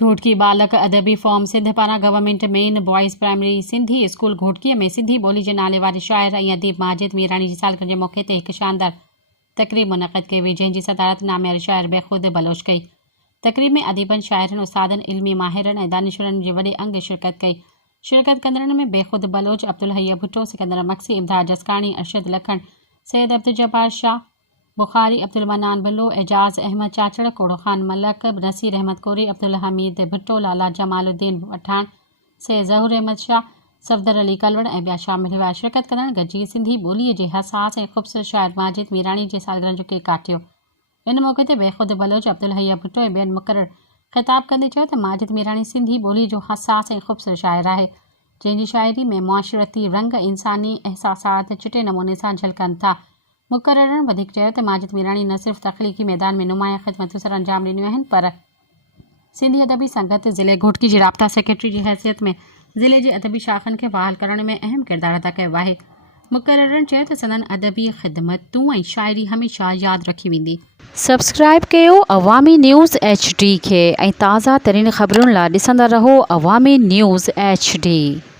घोटकी बालक अदबी फॉर्म सिंध पारां government main boys primary Sindhi school घोटकीअ में सिंधी ॿोली जे नाले वारे शाइर ऐं अदीब माजिद मीरानी जी सालगिरह जे मौक़े ते हिकु शानदार तक़रीब मुनक़िद कई वई, जंहिं जी सदारत नामियल शाइर बेख़ुद बलोच कई। तक़रीब में अदीबनि, शाइरनि, उस्तादनि, इल्मी माहिरनि ऐं दानिशवरनि जे वॾे अंग शिरकत कई। शिरकत कंदड़नि में बेख़ुद बलोच, अब्दुल हई भुट्टो, सिकंदर मक्सी, इमदाद जसकानी, अरशद लखन, सैयद अब्दुल जब्बार शाह, बुखारी, अब्दुल मन्नान बिल्लो, एजाज़ अहमद चाचड़, कोड़ो खान मलक, नसीर अहमद कोरी, अब्दुल हमीद भुट्टो, लाला जमालुद्दीन पठान, सैयद ज़हूर अहमद शाह, सफ़दर अली कलवड़ ऐं ॿिया शामिल हुआ। शिरकत कंदड़ गॾिजी सिंधी ॿोलीअ जे हसास ऐं ख़ूबसूरत शाइर माजिद मीरानी जे सालगिरह जो केक काटियो। इन मौक़े ते बेख़ुद बलोच, अब्दुल हई भुट्टो ऐं ॿियनि मुक़रर ख़िताब कंदे चयो त माजिद मीरानी सिंधी ॿोलीअ जो हसास ऐं ख़ूबसूरत शाइर आहे, जंहिंजी शाइरी में मुआशरती रंग, इंसानी एहसासात चिटे नमूने सां झलकनि था। मुक़ररनि वधीक चयो त माजिद मीरानी न सिर्फ़ तख़लीक़ी मैदान में नुमाया ख़िदमतूं सर अंजाम ॾिनियूं आहिनि, पर सिंधी अदबी संगत ज़िले घोटकी जी राब्ता सेक्रेटरी जी हैसियत में ज़िले जी अदबी शाख़नि खे फ़आल करण में अहम किरदारु अदा कयो आहे। मुक़ररनि चयो त संदन अदबी ख़िदमतूं ऐं शाइरी हमेशह यादि रखी वेंदी। सब्सक्राइब कयो अवामी न्यूज़ HD खे ऐं ताज़ा तरीन ख़बरुनि लाइ ॾिसंदा रहो अवामी न्यूज़ HD।